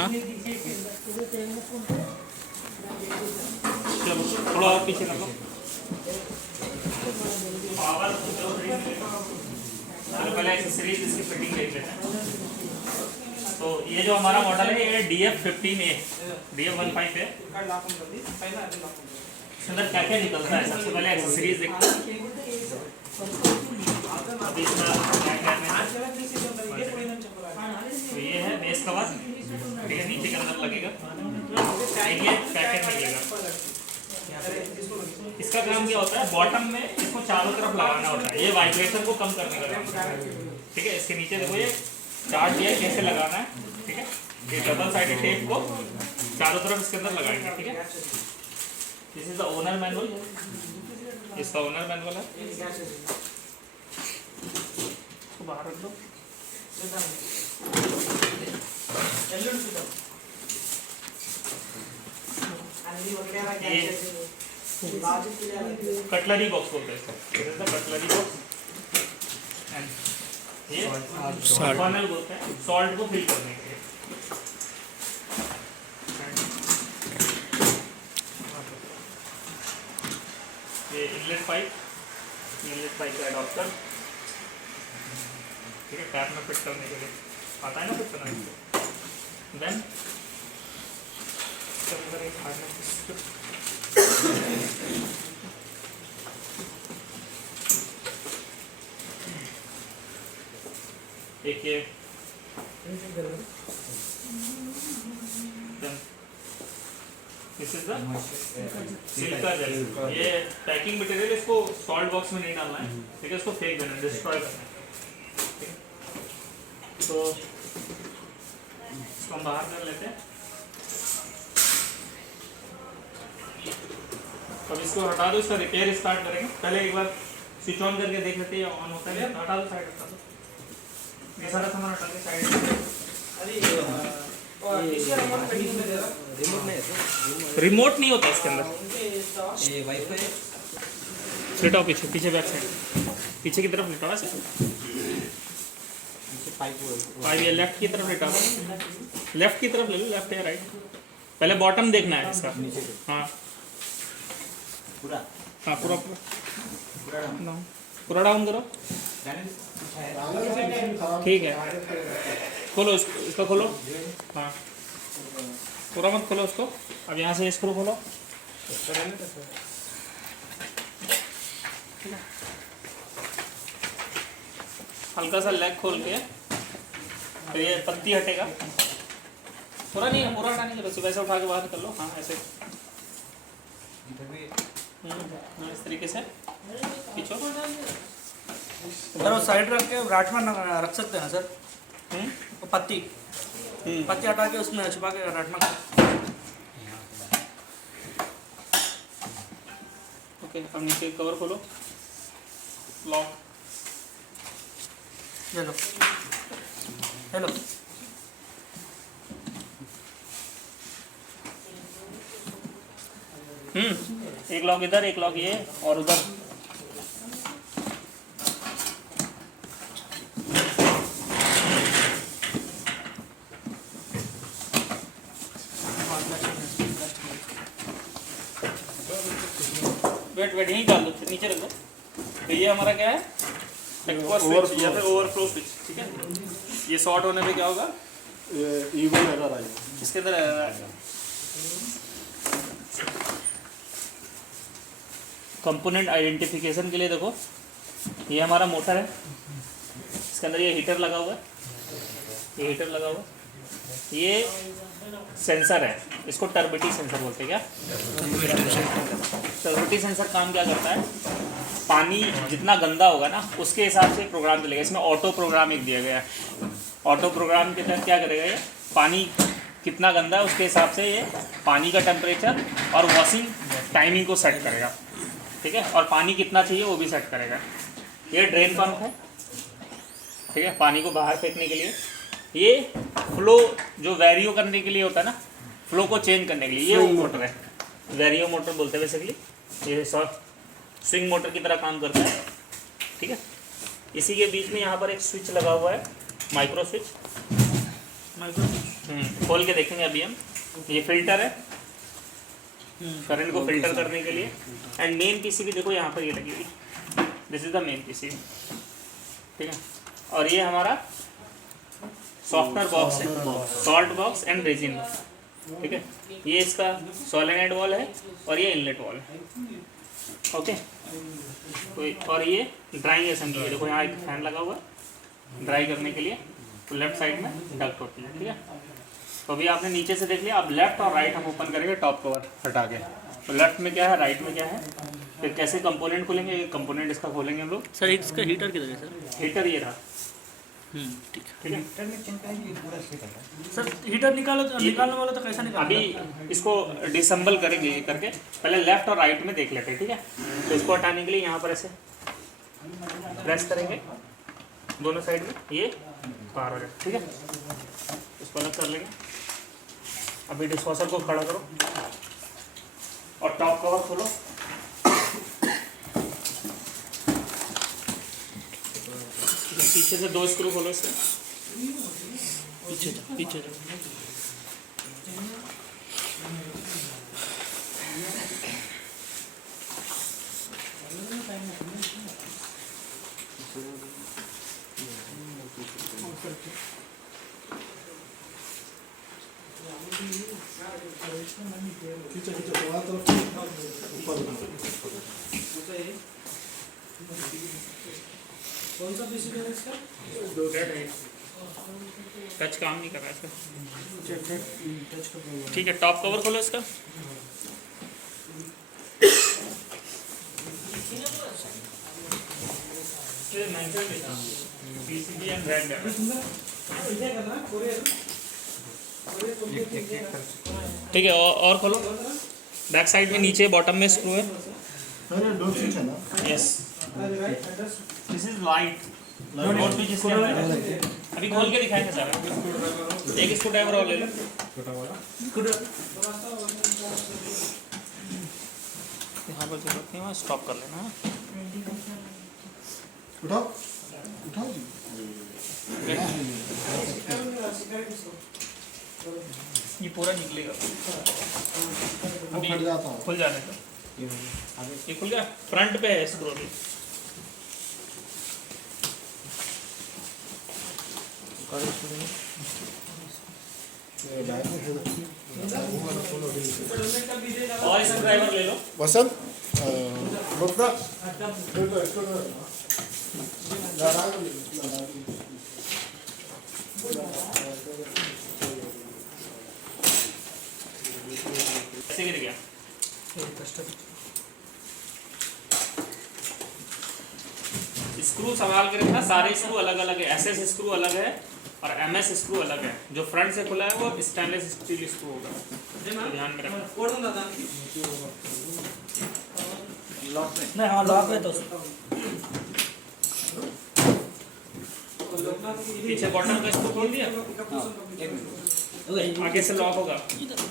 हाँ चलो थोड़ा और पीछे कर लो। चलो पहले एक्सेसरीज इसकी फिटिंग देख लेते हैं। तो ये जो हमारा मॉडल है ये DF15A DF15 है। इसके अंदर क्या क्या निकलता है सबसे पहले एक्सेसरीज देखते हैं। अभी इसका क्या क्या है तो ये है बेस कवर, ठीक है, नीचे के अंदर लगेगा। ये पैकेट निकलेगा। इसका काम क्या होता है, बॉटम में इसको चारों तरफ लगाना होता है, ये वाइब्रेशन को कम करने का काम है, ठीक है। इसके नीचे देखो ये चार्ट दिया है कैसे लगाना है, ठीक है। ये डबल साइडेड टेप को चारों तरफ इसके अंदर लगाएंगे, ठीक है। This is the owner manual, इसका ओनर मैनुअल है। इसको बाहर रख दो। कटलरी बॉक्स बोलते हैं इसको, कटलरी बॉक्स। ये फनल बोलते हैं सॉल्ट को फिल करने के लिए। ये इनलेट पाइप का एडाप्टर, ठीक है, टैप में फिट करने के लिए आता है ना फिट करना इसको। देन एक ये this is the silica gel. ये पैकिंग मटेरियल, इसको सॉल्ट बॉक्स में नहीं डालना है, ठीक है, इसको फेंक देना है, डिस्ट्रॉय करना है, ठीक है। तो इसको हम बाहर कर लेते हैं। अब इसको हटा दो, इसका रिपेयर स्टार्ट करेंगे। पहले एक बार स्विच ऑन करके देख लेते हैं ऑन होता है। हटा दो, साइड हटा दो, ये सारा सामान हटा के साइड। रिमोट नहीं होता इसके अंदर, ये वाईफाई। लेटाओ पीछे, पीछे बैक साइड, पीछे की तरफ लेटाओ ऐसे। पाइप ये लेफ्ट की तरफ लेटाओ, लेफ्ट की तरफ ले लो, लेफ्ट या राइट। पहले बॉटम देखना है इसका, हाँ पूरा, हाँ पूरा पूरा डाउन करो, ठीक है। खोलो इसको खोलो, हाँ पूरा मत खोलो उसको। अब यहाँ से स्क्रू खोलो, हल्का सा लेग खोल के, तो ये पत्ती हटेगा। पूरा नहीं है, पूरा हटाने के बस वैसे उठा के बाहर कर लो, हाँ ऐसे, इस तरीके से खींचो। सर वो साइड रख के राट में रख सकते हैं सर, वो पत्ती हटा के उसमें छुपा के राट में। ओके, अब नीचे कवर खोलो, लॉक, हेलो हेलो। एक लॉक इधर, एक लॉक ये और उधर। वेट यहीं डाल दो, नीचे रख दो। तो ये हमारा क्या है, स्विच या फिर ओवरफ्लो स्विच, ठीक है। ये शॉर्ट होने पे क्या होगा, इवन एरर आएगा, इसके अंदर एरर आएगा। कंपोनेंट आइडेंटिफिकेशन के लिए देखो, ये हमारा मोटर है, इसके अंदर ये हीटर लगा हुआ है, ये हीटर लगा हुआ है। ये सेंसर है, इसको टर्बिटी सेंसर बोलते हैं। क्या टर्बिटी सेंसर काम क्या करता है, पानी जितना गंदा होगा ना उसके हिसाब से प्रोग्राम चलेगा। इसमें ऑटो प्रोग्राम एक दिया गया है। ऑटो प्रोग्राम के तहत क्या करेगा, ये पानी कितना गंदा है उसके हिसाब से ये पानी का टेम्परेचर और वॉशिंग टाइमिंग को सेट करेगा, ठीक है। और पानी कितना चाहिए वो भी सेट करेगा। ये ड्रेन पंप है, ठीक है, पानी को बाहर फेंकने के लिए। ये फ्लो जो वेरियो करने के लिए होता है ना, फ्लो को चेंज करने के लिए, ये वो मोटर है, वेरियो मोटर बोलते हैं बेसिकली। ये स्विंग मोटर की तरह काम करता है, ठीक है। इसी के बीच में यहाँ पर एक स्विच लगा हुआ है, माइक्रो स्विच, खोल के देखेंगे अभी हम। ये फिल्टर है करंट को फिल्टर करने के लिए। एंड मेन पीसीबी देखो यहाँ पर ये लगी हुई, this is the main PCB, ठीक है। और ये हमारा सॉफ्टवेयर बॉक्स है, सॉल्ट बॉक्स एंड रेजिन, ठीक है। ये इसका सोलेनोइड वॉल है और ये इनलेट वॉल है, ओके। तो और ये ड्राइंग असेंबली है, देखो यहाँ एक फैन लगा हुआ है ड्राई करने के लिए। तो लेफ्ट साइड में डक्ट होती है, ठीक है। तो अभी आपने नीचे से देख लिया, अब लेफ्ट और राइट हम ओपन करेंगे टॉप कवर हटा के। तो लेफ्ट में क्या है, राइट में क्या है, फिर कैसे कंपोनेंट खोलेंगे, कंपोनेंट इसका खोलेंगे हम लोग। सर इसका हीटर किधर है सर? हीटर ये रहा, ठीक ठीक है। सर हीटर निकालने वाला तो कैसा निकाल? अभी इसको डिसम्बल करेंगे ये करके, पहले लेफ्ट और राइट में देख लेते हैं, ठीक है। तो इसको हटाने के लिए यहाँ पर ऐसे प्रेस करेंगे दोनों साइड में, ये बाहर हो जाए, ठीक है। इसको अलग कर लेंगे। अभी डिस्पोजर को खड़ा करो और टॉप कवर खोलो। पीछे से 2 स्क्रू खोलो इसके, पीछे खींचो खींचो वहाँ तरफ ऊपर कौन सा पीसीबी है इसका? टच काम नहीं कर रहा है इसका, ठीक है। टॉप कवर खोलो इसका, पीसीबी एंड रेड ठीक है। और खोलो, बैक साइड में नीचे बॉटम में स्क्रू है, अरे डोर स्विच है ना? Yes this is light door switch इसके अंदर है। अभी खोल के दिखाएंगे सर। एक स्क्रू ड्राइवर और ले लो, यहाँ पर जरूरत नहीं है, स्टॉप कर लेना है। उठाओ उठाओ जी। ये पूरा निकलेगा, वो फट जाता है। खुल जाने का, ये खुल गया। फ्रंट पे है स्क्रू भी, और स्क्रू ड्राइवर ले लो। वसंत बपरा ऐसे गिर गया। स्क्रू संभाल के रखना, सारे स्क्रू अलग अलग है। एसएस स्क्रू अलग है और एमएस स्क्रू अलग है। जो फ्रंट से खुला है वो स्टेनलेस स्टील स्क्रू होगा, तो ध्यान में रखना। नहीं हाँ लॉक है तो पीछे बॉटम का स्क्रू खोल दिया, आगे से लॉक होगा।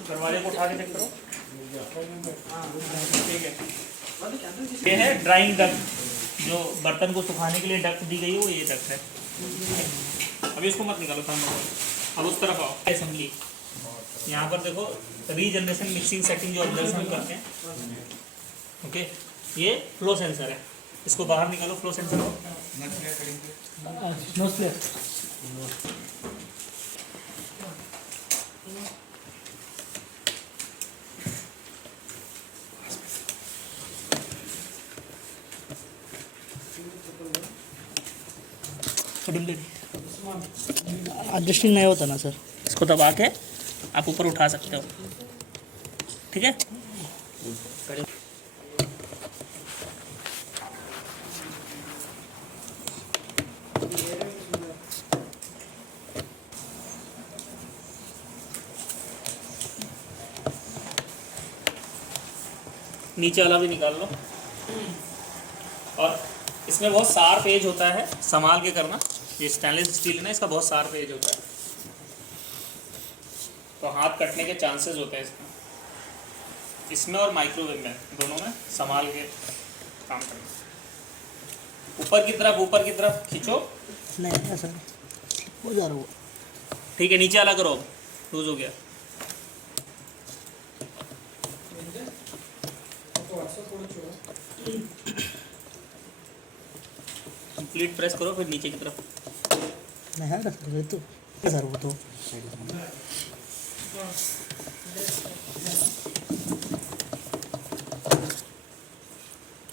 दरवाजे को उठा के चेक करो, ठीक है। ये है ड्राइंग डक्ट, जो बर्तन को सुखाने के लिए डक्ट दी गई है, वो ये डक्ट है। अभी इसको मत निकालो सामने को, अब उस तरफ आओ। असेंबली यहाँ पर देखो, रीजनरेशन मिक्सिंग सेटिंग जो अंदर से हम करते हैं, ओके। ये फ्लो सेंसर है, इसको बाहर निकालो। फ्लो सेंसर को नो स्लेप। एडजस्टिंग नहीं होता ना सर, इसको दबा के आप ऊपर उठा सकते हो, ठीक है। नीचे वाला भी निकाल लो। और इसमें बहुत शार्प एज होता है, संभाल के करना। ये स्टेनलेस स्टील है ना, इसका बहुत शार्प एज होता है, तो हाथ कटने के चांसेस होते हैं इसमें और माइक्रोवेव में, दोनों में संभाल के काम करना। ऊपर की तरफ खींचो, नहीं ऐसा हो जा रहा वो। ठीक है। नीचे वाला करो, लूज हो गया। कंप्लीट प्रेस करो फिर नीचे की तरफ। नहीं है सर, तो सर वो तो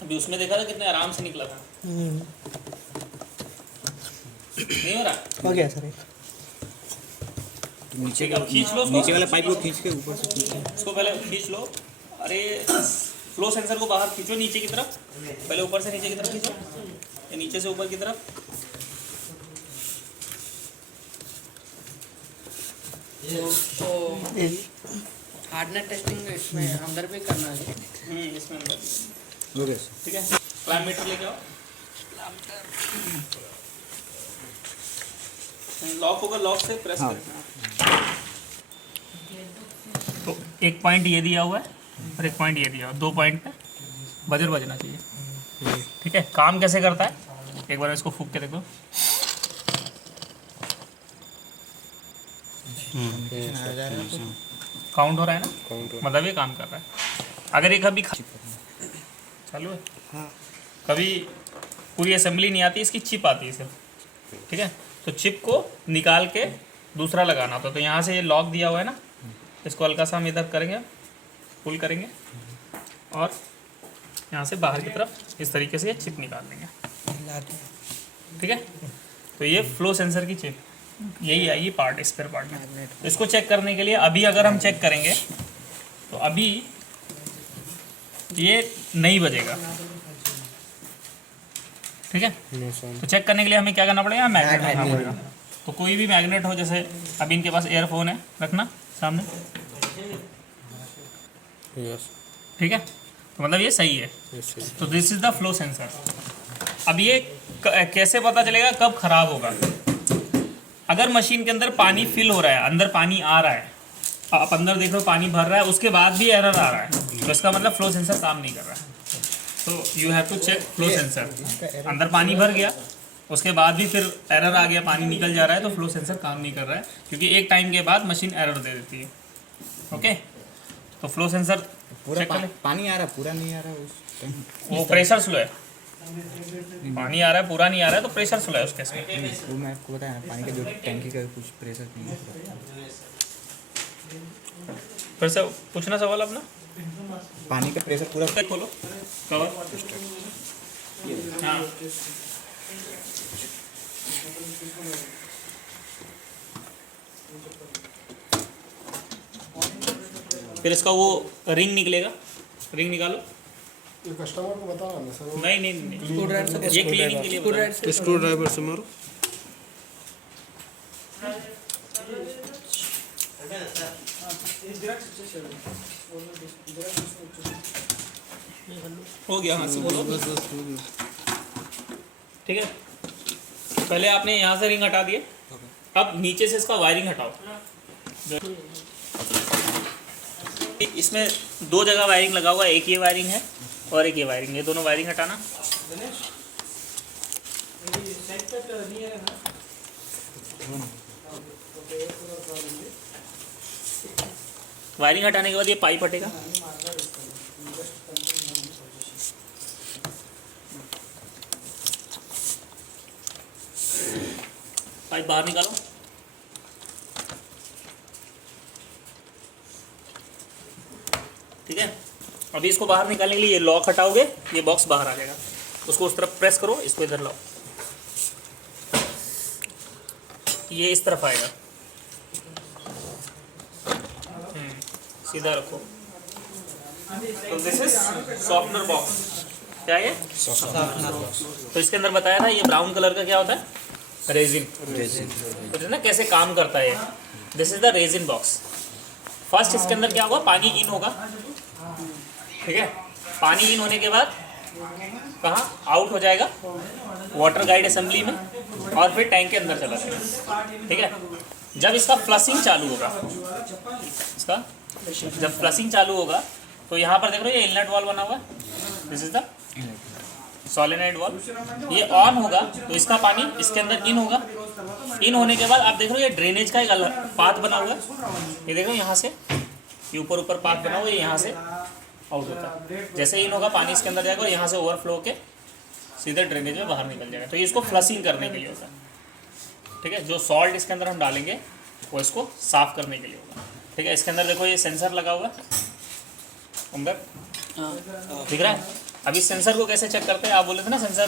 अभी उसमें देखा था कितने आराम से निकला था। नहीं हो रहा? हो गया सर। नीचे का खींच लो, नीचे वाला पाइप को खींच के ऊपर से खींचो। इसको पहले खींच लो। अरे फ्लो सेंसर को बाहर खींचो नीचे की तरफ, पहले ऊपर से नीचे की तरफ खींचो, या नीचे से ऊपर की तरफ। तो हार्डनेस टेस्टिंग इसमें अंदर भी करना है। इसमें अंदर हो गया सर। ठीक है। पैरामीटर लेके आओ। लॉक होगा, लॉक से प्रेस करना। तो एक पॉइंट ये दिया हुआ है और एक पॉइंट ये दिया हुआ है, 2 पॉइंट पे बजर बजना चाहिए। ठीक है। काम कैसे करता है एक बार इसको फूंक के देखो। काउंट हो रहा है ना, मतलब ये काम कर रहा है। अगर ये कभी चालू है, कभी पूरी असेंबली नहीं आती, इसकी चिप आती है सिर्फ। ठीक है। तो चिप को निकाल के दूसरा लगाना होता है। तो यहाँ से ये लॉक दिया हुआ है ना, इसको हल्का सा हम इधर करेंगे, पुल करेंगे और यहाँ से बाहर की तरफ इस तरीके से ये चिप निकाल देंगे। ठीक है। तो ये फ्लो सेंसर की चिप यही आएगी पार्ट, स्पेयर पार्ट में। इसको चेक करने के लिए अभी अगर हम चेक करेंगे तो अभी ये नहीं बजेगा। ठीक है। तो चेक करने के लिए हमें क्या करना पड़ेगा, मैग्नेट रखना पड़ेगा। तो कोई भी मैग्नेट हो, जैसे अभी इनके पास एयरफोन है, रखना सामने। ठीक है। तो मतलब ये सही है। तो this is the flow sensor. अब ये कैसे पता चलेगा कब खराब होगा? अगर मशीन के अंदर पानी फिल हो रहा है, अंदर पानी आ रहा है, आप अंदर देख रहे हो पानी भर रहा है, उसके बाद भी एरर आ रहा है, तो इसका मतलब फ्लो सेंसर काम नहीं कर रहा है। तो you have to check flow sensor. अंदर पानी भर गया, उसके बाद भी फिर एरर आ गया, पानी निकल जा रहा है, तो फ्लो सेंसर काम नहीं कर रहा है, क्योंकि एक टाइम के बाद मशीन एरर दे देती है। ओके। तो फ्लो सेंसर पूरा पानी आ रहा है, पूरा नहीं आ रहा है उस टाइम। वो प्रेशर स्लो है। पानी आ रहा है, पूरा नहीं आ रहा है, तो प्रेशर स्लो है उस केस में। वो मैं आपको बताया ना, पानी का जो टैंकी का कुछ प्रेशर नहीं है। फिर से पूछना सवाल अपना। पानी का प्रेशर पूरा खोलो कवर। हाँ। फिर इसका वो रिंग निकलेगा, रिंग निकालो। ये कस्टमर को बताना ना सर। नहीं, ये क्लीनिंग के लिए बताओ। स्क्रू ड्राइवर से मारो। हो गया, हाँ से बोलो। ठीक है। पहले आपने यहाँ से रिंग हटा दिए, अब नीचे से इसका वायरिंग हटाओ। इसमें 2 जगह वायरिंग लगा हुआ है, एक ये वायरिंग है और एक ये वायरिंग है। दोनों वायरिंग हटाना। वायरिंग हटाने के बाद ये पाइप हटेगा। पाइप बाहर निकालो। ठीक है। अभी इसको बाहर निकालने के लिए ये लॉक हटाओगे, ये बॉक्स बाहर आ जाएगा। उसको उस तरफ प्रेस करो, इसको इधर लाओ, ये इस तरफ आएगा। सीधा रखो। तो दिस इज सॉफ्टनर बॉक्स। क्या है? Softener box. तो इसके अंदर बताया था ये ब्राउन कलर का क्या होता है, रेजिन। तो ना कैसे काम करता है। This is the resin box. First इसके अंदर क्या होगा, पानी इन होगा। ठीक है। पानी इन होने के बाद कहाँ आउट हो जाएगा, वाटर गाइड असेंबली में, और फिर टैंक के अंदर चला जाएगा। ठीक है। जब इसका फ्लशिंग चालू होगा, इसका जब फ्लशिंग चालू होगा तो यहाँ पर देख रहे हो ये इनलेट वाल्व बना हुआ है। This is the solenoid valve, ये ऑन होगा तो इसका पानी इसके अंदर इन होगा। इन होने के बाद आप देख रहे हो ये ड्रेनेज का एक अलग पाथ बना हुआ है, ये देखो यहाँ से ये ऊपर ऊपर पाथ बना हुआ है, यहाँ से आउट होता है। जैसे इन होगा पानी इसके अंदर जाएगा और यहाँ से ओवरफ्लो के सीधे ड्रेनेज में बाहर निकल जाएगा। तो ये इसको फ्लशिंग करने के लिए होता है, ठीक है। जो सॉल्ट इसके अंदर हम डालेंगे वो इसको साफ करने के लिए होगा, ठीक है। इसके अंदर देखो ये सेंसर लगा हुआ है अंदर, दिख रहा है। अभी सेंसर को कैसे चेक करते हैं, आप बोले थे ना सेंसर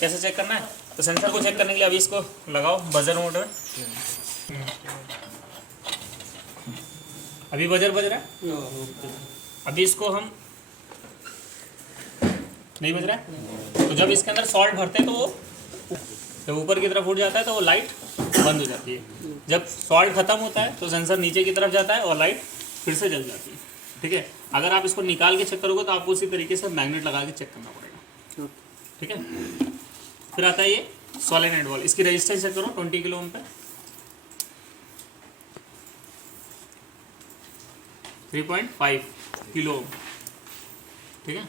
कैसे चेक करना है, तो सेंसर को चेक करने के लिए अभी इसको लगाओ बजर मोड में। अभी बजर बज रहा है, अभी इसको हम नहीं बज रहा है। तो जब इसके अंदर सॉल्ट भरते हैं तो वो जब ऊपर की तरफ उठ जाता है तो वो लाइट बंद हो जाती है। जब सॉल्ट खत्म होता है तो सेंसर नीचे की तरफ जाता है और लाइट फिर से जल जाती है, ठीक है। अगर आप इसको निकाल के चेक करोगे तो आपको उसी तरीके से मैग्नेट लगा के चेक करना पड़ेगा, ठीक है। फिर आता है ये सोलेनॉइड वाल्व, इसकी रेजिस्टेंस चेक करो 20 किलो ओम पे, 3.5 किलो ओम, ठीक है।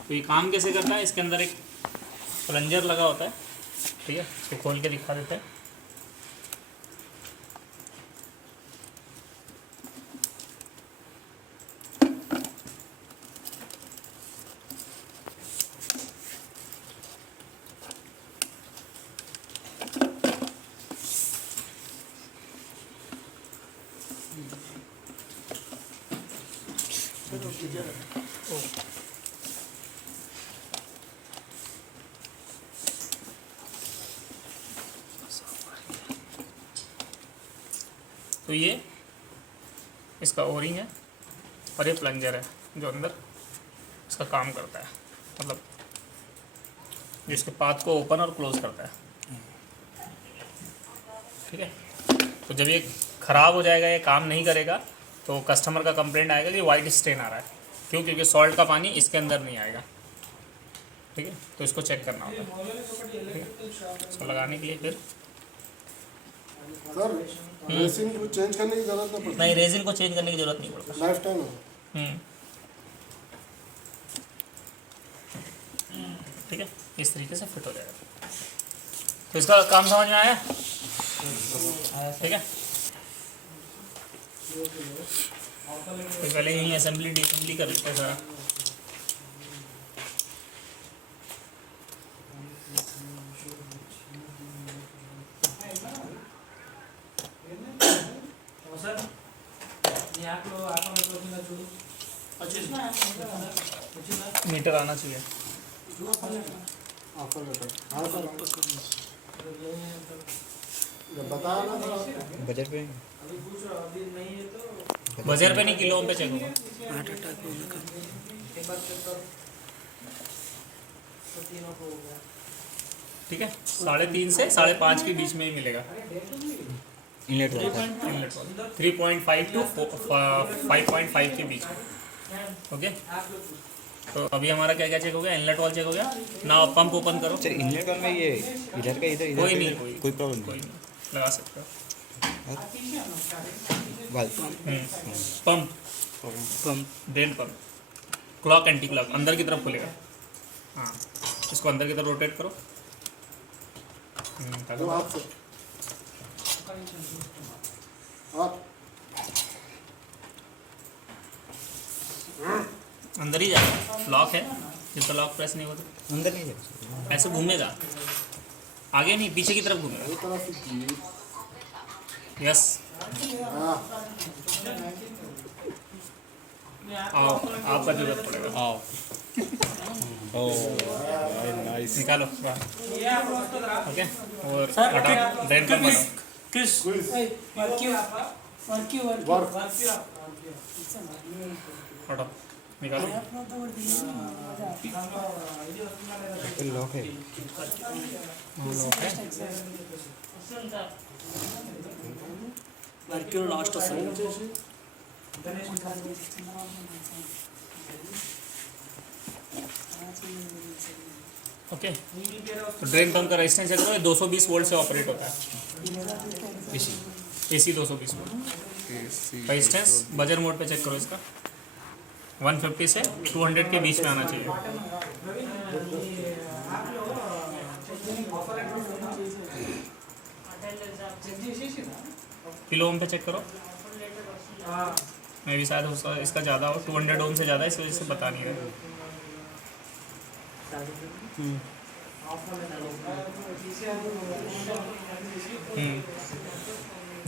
तो ये काम कैसे करता है, इसके अंदर एक प्लंजर लगा होता है, ठीक है। इसको खोल के दिखा देते हैं। तो ये इसका ओरिंग है और ये प्लंजर है जो अंदर इसका काम करता है, मतलब जिसके पाथ को ओपन और क्लोज करता है, ठीक है। तो जब ये ख़राब हो जाएगा, ये काम नहीं करेगा, तो कस्टमर का कंप्लेंट आएगा कि वाइट स्टेन आ रहा है, क्यों? क्योंकि सॉल्ट का पानी इसके अंदर नहीं आएगा, ठीक है। तो इसको चेक करना होगा, ठीक है। इसको लगाने के लिए फिर सर रेसिंग को चेंज करने की जरूरत नहीं पड़ती, नहीं, रेजिन को चेंज करने की जरूरत नहीं पड़ता। लाइफ टाइम है। ठीक है, इस तरीके से फिट हो जाएगा। तो इसका काम समझ में आया, ठीक है। तो पहले यही असेंबली डिसेंबली कर लेते हैं सारा। मीटर आना चाहिए। ऑफर लेटर, हाँ सर जब बताया ना थोड़ा बजट पे बजर पे नहीं, किलो पे चेक होगा। ठीक है, 3.5 से 5.5 के बीच में ही मिलेगा इनलेट वाला इनलेट वाला, 3.5 टू 5.5 के बीच में। ओके, तो अभी हमारा क्या क्या चेक हो गया, इनलेट वाल चेक हो गया ना। पंप ओपन करो। सर इनलेट वाल में ये इधर का इधर कोई का नहीं, कोई प्रॉब्लम कोई नहीं नहीं, लगा सकते हो। वाल pump drain pump, clock anti clock अंदर की तरफ खुलेगा। हाँ, इसको अंदर की तरफ रोटेट करो। जो आप अंदर ही जाएगा, लॉक है, जब तक लॉक प्रेस नहीं होता अंदर नहीं जाएगा। ऐसे घूमेगा, आगे नहीं पीछे की तरफ घूमेगा। ये तरफ से यस, हाँ आओ, आपका जरूरत पड़ेगा। आओ ओह नाइस। निकालो ओके, और हटाओ ड्रेन पंप हटाओ। क्रिस वर्क हटाओ, निकालो। लॉक है लॉक है। మర్క్యూరీ లాస్ట్ వస్తుంది ओके, तो ड्रेन पंप का रेजिस्टेंस चेक करो, 220 वोल्ट से ऑपरेट होता है। AC 220 volt resistance. Buzzer mode पे चेक करो इसका। 150 से 200 के बीच में आना चाहिए। किलो ओम पे चेक करो, मैं भी शायद उसका इसका ज़्यादा हो, 200 ओम से ज़्यादा, इस वजह से बता नहीं रहा।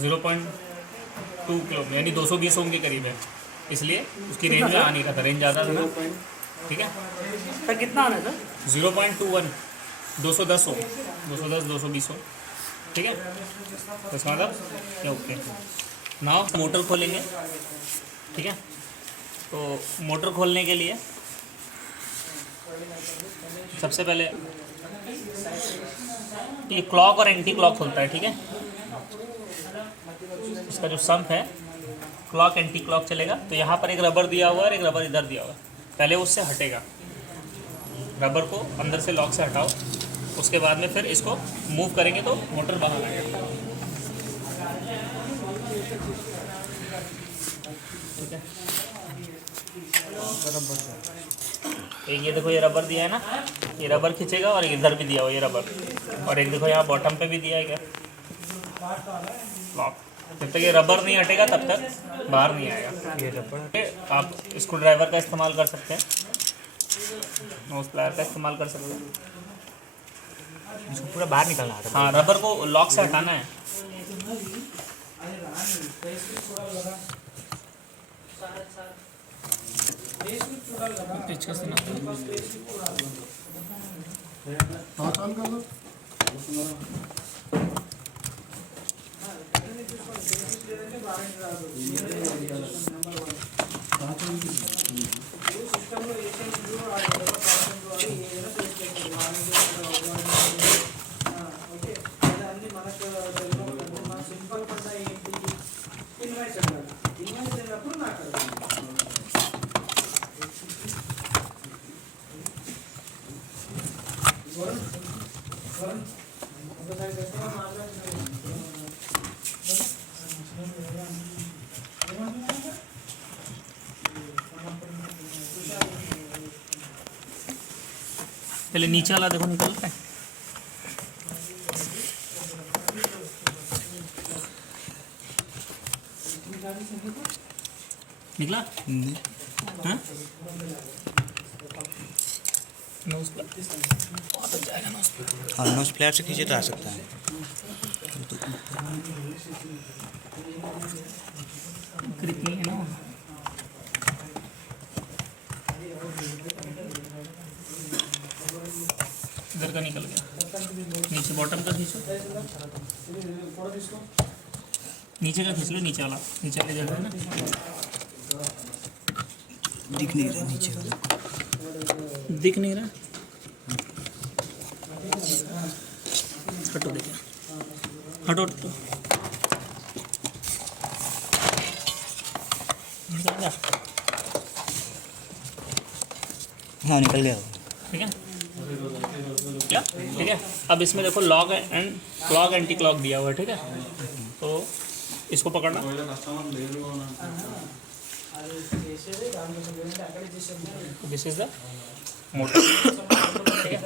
0.2 किलो यानी 220 ओम के करीब है, इसलिए उसकी रेंज में आ नहीं रहा था, रेंज ज़्यादा था ना, ठीक है। सर कितना आना है सर? 0.21 210 ओम, 210 220 ओम, ठीक है। तो इसका मतलब ओके। नाउ मोटर खोलेंगे, ठीक है। तो मोटर खोलने के लिए सबसे पहले ये क्लॉक और एंटी क्लॉक खुलता है, ठीक है। इसका जो सम्प है क्लॉक एंटी क्लॉक चलेगा, तो यहाँ पर एक रबर दिया हुआ है और एक रबर इधर दिया हुआ है, पहले उससे हटेगा, रबर को अंदर से लॉक से हटाओ, उसके बाद में फिर इसको मूव करेंगे तो मोटर बाहर आएगा, ठीक है। एक ये देखो ये रबर दिया है ना, ये रबर खींचेगा और इधर भी दिया हुआ ये रबर, और एक देखो यहाँ बॉटम पे भी दिया है क्या लॉक। जब तक ये रबर नहीं हटेगा तब तक बाहर नहीं आएगा ये रबर। आप स्क्रू ड्राइवर का इस्तेमाल कर सकते हैं, नोज प्लायर का इस्तेमाल कर सकते हैं, इसको पूरा बाहर निकालना है। हाँ रबर को लॉक से हटाना है। हाँ काम कर लो। पहले नीचे वाला देखो निकलता है, निकला हाँ? नोज हाँ नोज फ्लैट से खींचे तो आ सकता है। ग्रिप नहीं है ना, इधर का निकल गया, नीचे बॉटम का खींचो, नीचे का खींच लो, नीचे वाला, नीचे वाले जगह है ना, दिख नहीं रहा नीचे वाला, दिख नहीं रहा, हटो देखिए, हटो तो निकल गया, हाँ निकल गया। ठीक है क्या, ठीक है। अब इसमें देखो lock and clock anti clock दिया हुआ है, ठीक है। तो इसको पकड़ना, दिस इज द मोटर, ठीक है।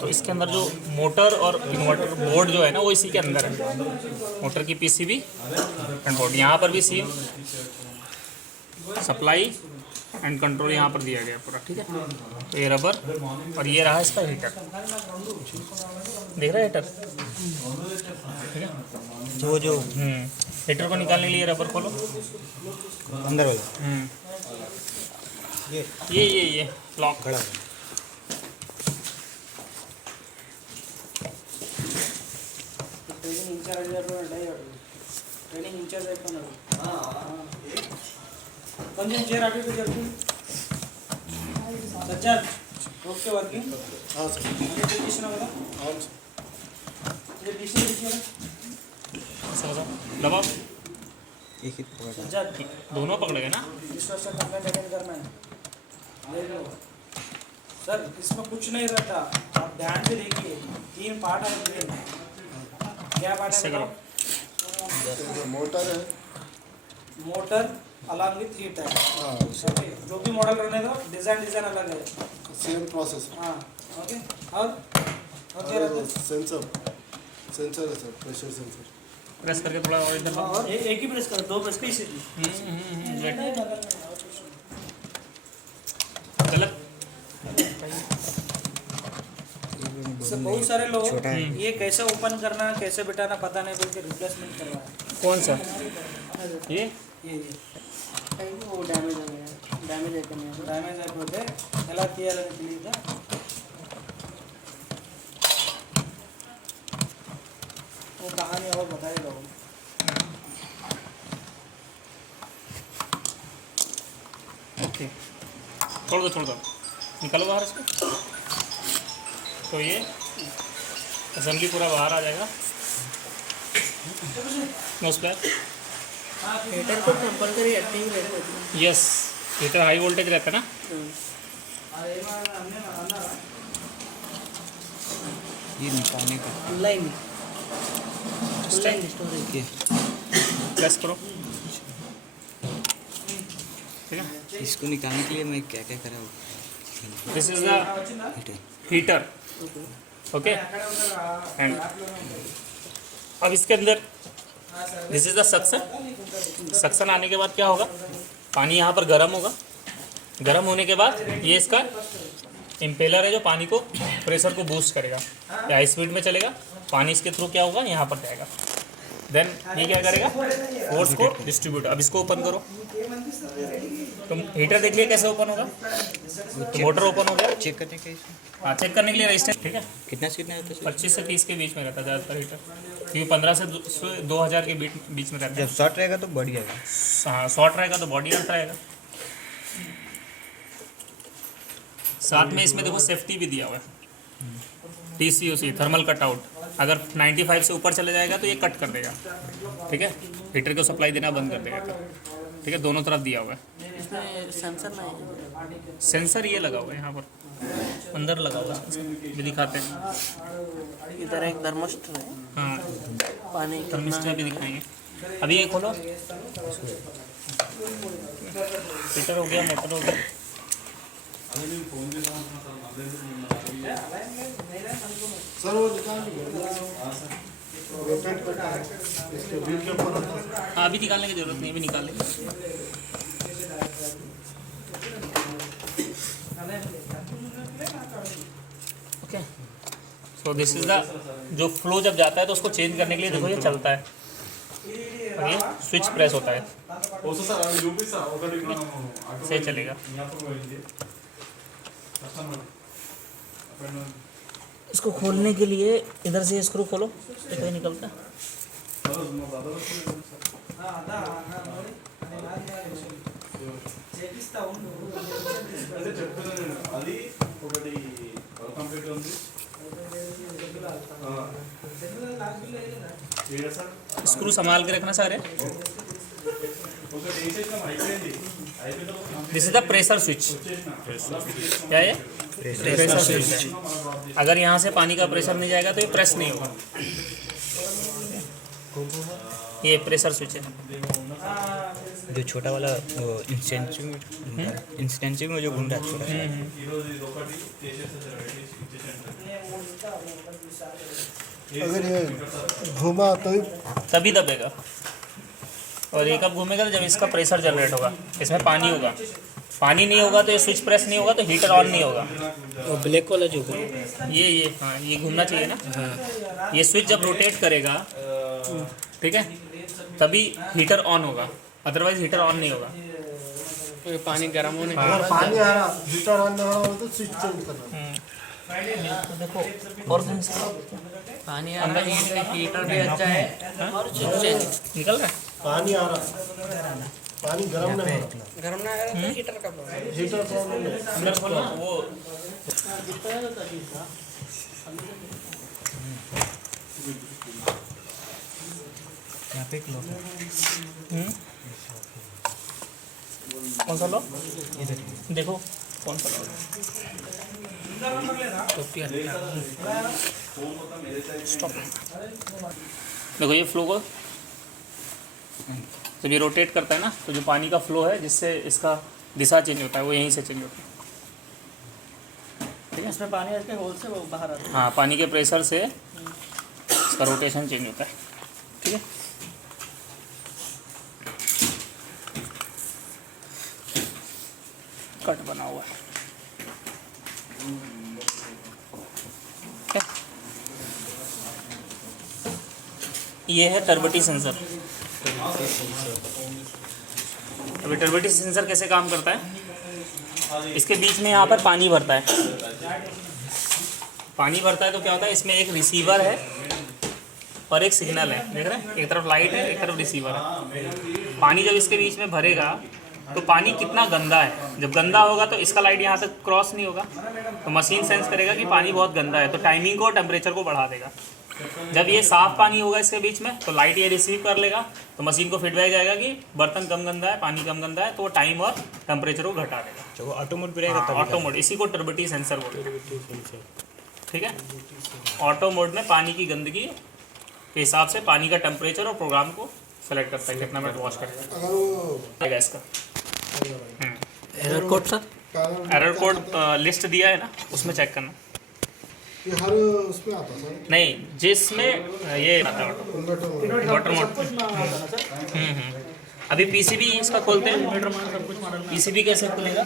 तो इसके अंदर जो मोटर और इन्वर्टर बोर्ड जो है ना वो इसी के अंदर है, मोटर की पीसीबी एंड बोर्ड। यहाँ पर भी सेम सप्लाई एंड कंट्रोल यहाँ पर दिया गया पूरा, ठीक है। तो ये रबर और ये रहा इसका हीटर, देख रहे हैं हीटर, ठीक है। तो वो जो हीटर को निकालने के लिए रबर खोलो, अंदर वाला ये लॉक खड़ा है। ట్రైనింగ్ ఇన్ఛార్జ్ ట్రైనింగ్ ఇన్ఛార్జ్ అయిపోయినాడు కొంచెం చైర్ అటు ఇటు జరుపు సజ్జాద్ ఓకే వర్కింగ్ हाँ सर అంటే చేసినావు కదా हाँ सर ఇది డిసిషన్ ఇచ్చారా दबाओ, एक ही पकड़ रहा सज्जाद दोनों पकड़ेगा ना। रजिस्टर से कंप्लेंट अटेंड करना है देख लो सर इसमें कुछ नहीं रहता, आप ध्यान से देखिए, 3 पार्ट है ब्रेन। क्या पार्ट इससे है करो। बताओ? मोटर है। Motor along with heater. हाँ, ओके, जो भी मॉडल रहने दो, डिज़ाइन अलग है। Same process. हाँ ओके। और क्या रहता है? सेंसर है सर, प्रेशर सेंसर। प्रेस करके थोड़ा और इधर लाओ। और एक ही प्रेस करो, 2 प्रेस की इसी वेट। गलत। बहुत सारे लोग छोटा है। ये कैसे ओपन करना कैसे बिठाना पता नहीं बोल के रिप्लेसमेंट करवा है। कौन सा ये ये वो डैमेज हो गया, डैमेज है नहीं ಡ್ಯಾಮೇಜ್ ಆಗಿಬಿಟ್ಟೆ ಎಲ್ಲ తీయాలని తెలియదా वो कहानी और बताएगा वो। ओके छोड़ दो निकालो बाहर इसको। तो ये असेंबली पूरा बाहर आ जाएगा। उस पर हीटर को कंपलसरी एक्टिंग रहता है। यस हीटर हाई वोल्टेज रहता है ना। ये निकालने का लाइन स्टोरेज ये प्रेस करो ठीक है। इसको निकालने के लिए मैं क्या क्या करा हूँ। This is the heater okay and अब इसके अंदर दिस इज द सक्शन आने के बाद क्या होगा, पानी यहाँ पर गर्म होगा। गर्म होने के बाद ये इसका इम्पेलर है जो पानी को प्रेशर को बूस्ट करेगा, या हाई स्पीड में चलेगा। पानी इसके थ्रू क्या होगा यहाँ पर जाएगा। देन ये क्या करेगा, फोर्स को डिस्ट्रीब्यूट। अब इसको ओपन करो। तुम हीटर देख लिया कैसे ओपन होगा, तो मोटर ओपन हो गया। चेक करने का इसमें हाँ चेक करने के लिए रजिस्टर ठीक है। कितना होता है सर? 25 से 30 के बीच में रहता है ज़्यादातर हीटर, क्योंकि 15 से 2000 के बीच में रहता है। जब शॉर्ट रहेगा तो बढ़ जाएगा। हाँ शॉर्ट रहेगा तो बॉडी अर्थ रहेगा। साथ में इसमें देखो सेफ्टी भी दिया हुआ है, TCOC थर्मल कटआउट। अगर 95 से ऊपर चले जाएगा तो ये कट कर देगा ठीक है, हीटर को सप्लाई देना बंद कर देगा ठीक है। दोनों तरफ दिया हुआ है। इसमें सेंसर नहीं सेंसर ये लगा हुआ है यहाँ पर अंदर लगा हुआ है, सेंसर भी दिखाते हैं। है। इधर एक थर्मोस्टर है, हाँ पानी थर्मिस्टर भी दिखाएंगे। अभी ये खोलो, हीटर हो गया, मोटर हो गया। सर वो निकाल रोटेट करना है, इसके व्हील के ऊपर होता है। हाँ अभी निकालने की जरूरत नहीं, अभी निकाल लेंगे। Okay so this is the जो फ्लो जब जाता है तो उसको चेंज करने के लिए देखो ये चलता है और ये स्विच प्रेस होता है, से चलेगा। इसको खोलने के लिए इधर से स्क्रू खोलो, देखो ये निकलता है। स्क्रू संभाल के रखना सारे। This is the pressure switch. क्या है प्रेशर स्विच है। अगर यहाँ से पानी का प्रेशर नहीं जाएगा तो ये प्रेस नहीं होगा। ये प्रेशर स्विच है। जो छोटा वाला इंस्टेंसिव में जो घूम रहा है छोटा अगर ये घूमा तो तभी दबेगा, और ये कब घूमेगा तो जब इसका प्रेशर जनरेट होगा। इसमें पानी होगा, पानी नहीं होगा तो ये स्विच प्रेस नहीं होगा तो हीटर ऑन नहीं होगा। और ब्लैक वाला जो ये हाँ ये घूमना चाहिए ना। हाँ ये स्विच जब रोटेट करेगा ठीक है तभी हीटर ऑन होगा, अदरवाइज हीटर ऑन नहीं होगा। पानी गर्म होने अगर पानी आ रहा, हीटर ऑन नहीं हो रहा हो तो स्विच चेंज करना। तो देखो और पानी अंदर हीटर भी अच्छा है और निकल रहा है। पानी आ रहा, पानी गर्म नहीं हो रहा। गर्म ना है तो हीटर का प्रॉब्लम। हीटर प्रॉब्लम है। अंदर खोलना वो यहाँ पे एक लॉक है। कौन सा लो इधर देखो कौन सा लो। देखो ये फ्लो को जब ये रोटेट करता है ना, तो जो पानी का फ्लो है जिससे इसका दिशा चेंज होता है वो यहीं से चेंज होता है। ठीक है, इसमें पानी इसके होल से वो बाहर आता है। हाँ, पानी के प्रेशर से इसका रोटेशन चेंज होता है। ठीक है, कट बना हुआ है। ये है टर्बिडिटी सेंसर। अभी टर्बिडिटी सेंसर कैसे काम करता है, इसके बीच में यहाँ पर पानी भरता है। पानी भरता है तो क्या होता है, इसमें एक रिसीवर है और एक सिग्नल है। देख रहे हैं, एक तरफ लाइट है, एक तरफ रिसीवर है। पानी जब इसके बीच में भरेगा तो पानी कितना गंदा है, जब गंदा होगा तो इसका लाइट यहाँ तक क्रॉस नहीं होगा, तो मशीन सेंस करेगा कि पानी बहुत गंदा है, तो टाइमिंग को, टेम्परेचर को बढ़ा देगा। जब ये साफ पानी होगा इसके बीच में तो लाइट ये रिसीव कर लेगा, तो मशीन को फीडबैक जाएगा कि बर्तन कम गंदा है, पानी कम गंदा है, तो वो टाइम और टेम्परेचर को घटा देगा। तो वो ऑटो मोड पे रहेगा तब ऑटो मोड, इसी को टर्बिडिटी सेंसर बोलते हैं। ठीक है, ऑटो मोड में पानी की गंदगी के हिसाब से पानी का टेम्परेचर और प्रोग्राम को सेलेक्ट करता है कितना मिनट वॉश करेगा इसका। Error code sir, error code list दिया है ना, उसमें चेक करना। ये हर उसमें आता सर, नहीं, जिसमें ये आता है वाटर मोड। अभी पीसीबी इसका खोलते हैं। पीसीबी कैसे खुलेगा,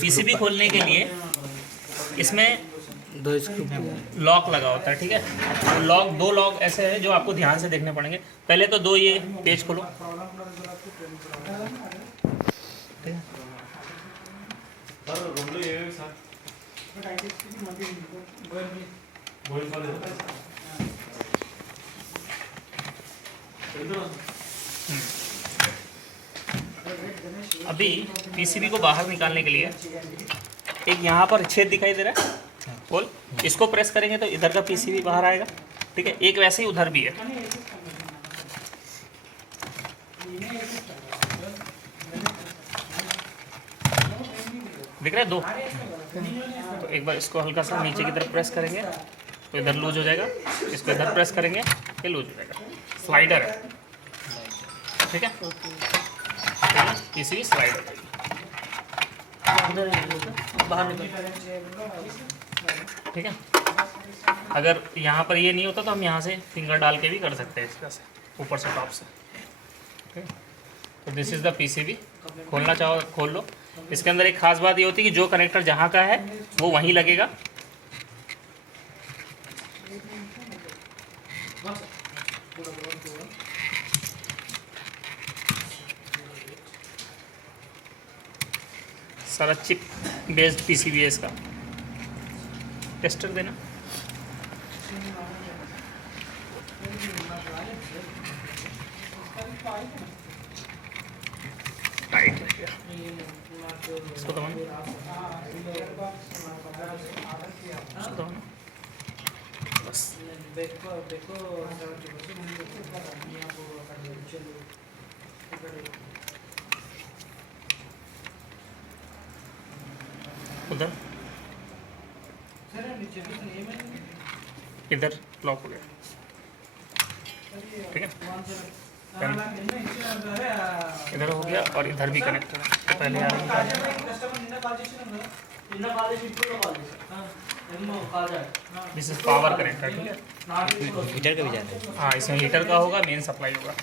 पीसीबी खोलने के लिए इसमें दो स्क्रू लॉक लगा होता है। ठीक है, लॉक, दो लॉक ऐसे हैं जो आपको ध्यान से देखने पड़ेंगे। पहले तो दो ये पेज खोलो। ठीक है, अभी पीसीबी को बाहर निकालने के लिए एक यहाँ पर छेद दिखाई दे रहा है, बोल, इसको प्रेस करेंगे तो इधर का पीसीबी बाहर आएगा। ठीक है, एक वैसे ही उधर भी है। दिख रहा है दो, तो एक बार इसको हल्का सा नीचे की तरफ प्रेस करेंगे तो इधर लूज हो जाएगा, इसको इधर प्रेस करेंगे ये लूज हो जाएगा। स्लाइडर है। ठीक है, पीसीबी स्लाइडर बाहर निकल। ठीक है, अगर यहाँ पर ये नहीं होता तो हम यहाँ से फिंगर डाल के भी कर सकते हैं इस तरह से, ऊपर से टॉप से। ठीक है, तो दिस इज़ द पीसीबी। खोलना चाहो खोल लो। इसके अंदर एक खास बात ये होती है कि जो कनेक्टर जहाँ का है वो वहीं लगेगा। सारा चिप बेस्ड पीसीबी है इसका। टेस्टर देना। टाइट है इसको दबाना, इसको दबाना बस। उधर इधर लॉक हो गया। ठीक है, इधर हो गया और इधर भी कनेक्ट है। तो पहले दिस इज पावर कनेक्टर। ठीक है, हीटर का भी जाता है। हाँ, इसमें हीटर का होगा, मेन सप्लाई होगा।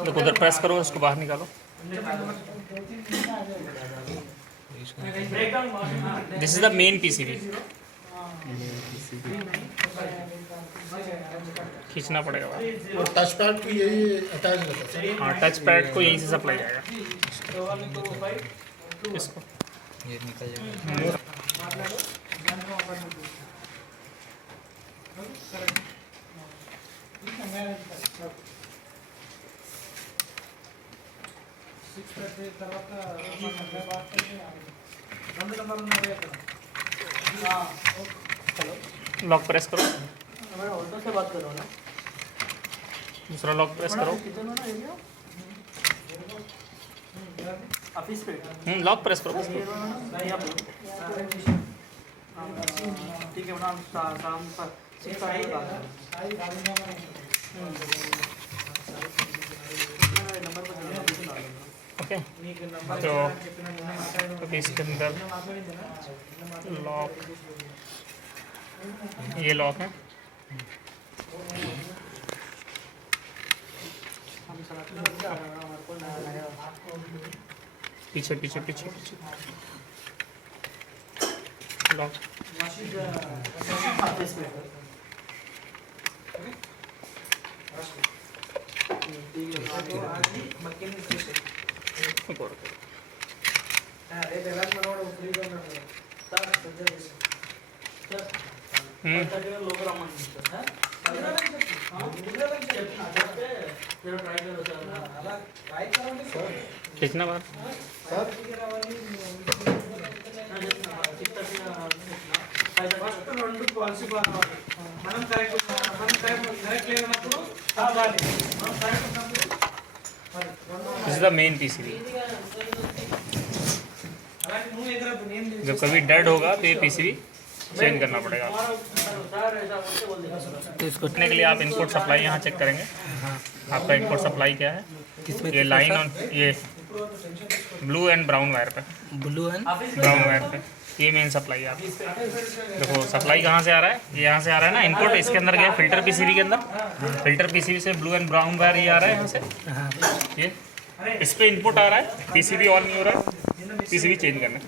देखो उधर प्रेस करो, इसको बाहर निकालो। This is the main PCB. खींचना पड़ेगा बाहर। और टच पैड को यही अटैच रहता है सर। हाँ, टच पैड को यहीं से सप्लाई जाएगा इसको। ये निकल जाएगा। लॉक प्रेस करो, मैं ऑटो से बात कर रहा हूँ ना। दूसरा लॉक प्रेस करो। किचन में ना एरिया ऑफिस पे लॉक प्रेस करो। नहीं आप ठीक है बना शाम पर 6 का नंबर पर ओके, तो अभी इसके अंदर लॉक, ये लॉक है। पीछे पीछे पीछे पीछे लॉक। ऑफिस पे खींचना बाहर। This is the main PCB. जब कभी डेड होगा तो ये पीसीबी चेंज करना पड़ेगा। तो इसको करने के लिए आप इनपुट सप्लाई यहाँ चेक करेंगे। आपका इनपुट सप्लाई क्या है? ये लाइन ऑन, ये ब्लू एंड ब्राउन वायर पे, ब्लू एंड ब्राउन वायर पे ये मेन सप्लाई है आपकी। देखो सप्लाई कहाँ से आ रहा है? ये यहाँ से आ रहा है ना इनपुट, इसके अंदर गया फिल्टर पीसीबी के अंदर। फिल्टर पीसीबी से ब्लू एंड ब्राउन वायर ये आ रहा है यहाँ से, ये इस पे इनपुट आ रहा है। पीसीबी ऑन नहीं हो रहा है, पीसीबी चेंज करना।